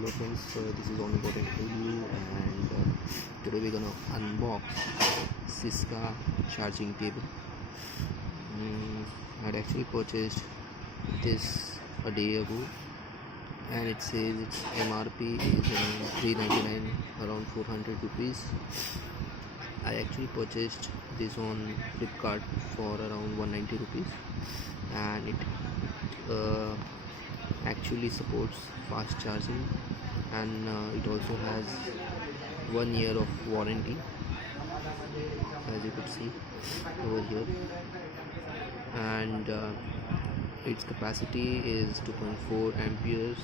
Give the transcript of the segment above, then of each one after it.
Hello friends, this is all about you, and today we're gonna unbox Syska charging cable. I'd actually purchased this a day ago, and it says its MRP is around 399, around 400 rupees. I actually purchased this on Flipkart for around 190 rupees, and it uh, actually supports fast charging, and it also has 1 year of warranty, as you could see over here. And its capacity is 2.4 amperes.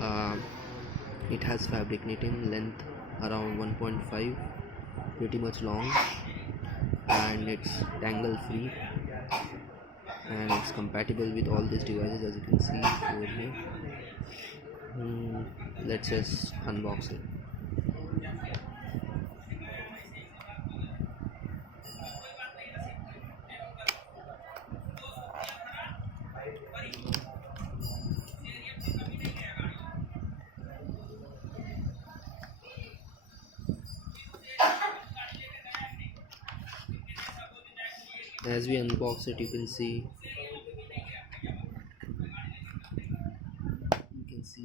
uh, it has fabric knitting length around 1.5, pretty much long, and it's tangle free, and it's compatible with all these devices, as you can see over here. Let's just unbox it. As we unbox it, you can see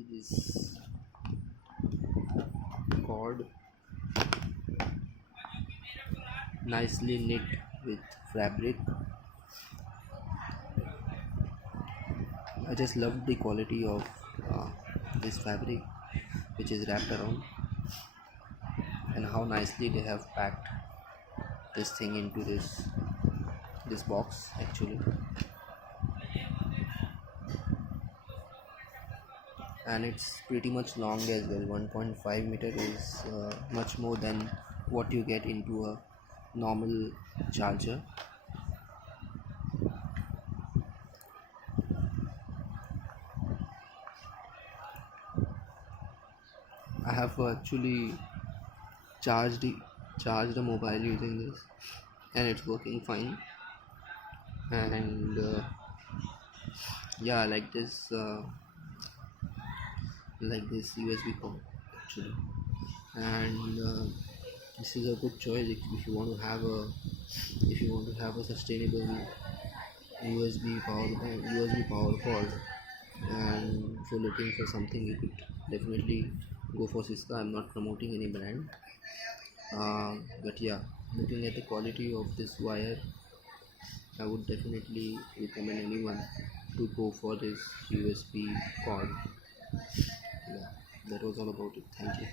this cord, nicely knit with fabric. I just love the quality of this fabric which is wrapped around, and how nicely they have packed this thing into this box actually. And it's pretty much long as well. 1.5 meter is much more than what you get into a normal charger. I have actually charged a mobile using this, and it's working fine. And yeah, like this USB port actually. And this is a good choice if you want to have a sustainable USB power cord, and if you're looking for something, you could definitely go for Syska. I'm not promoting any brand, but yeah, looking at the quality of this wire, I would definitely recommend anyone to go for this USB cord. Yeah, that was all about it. Thank you.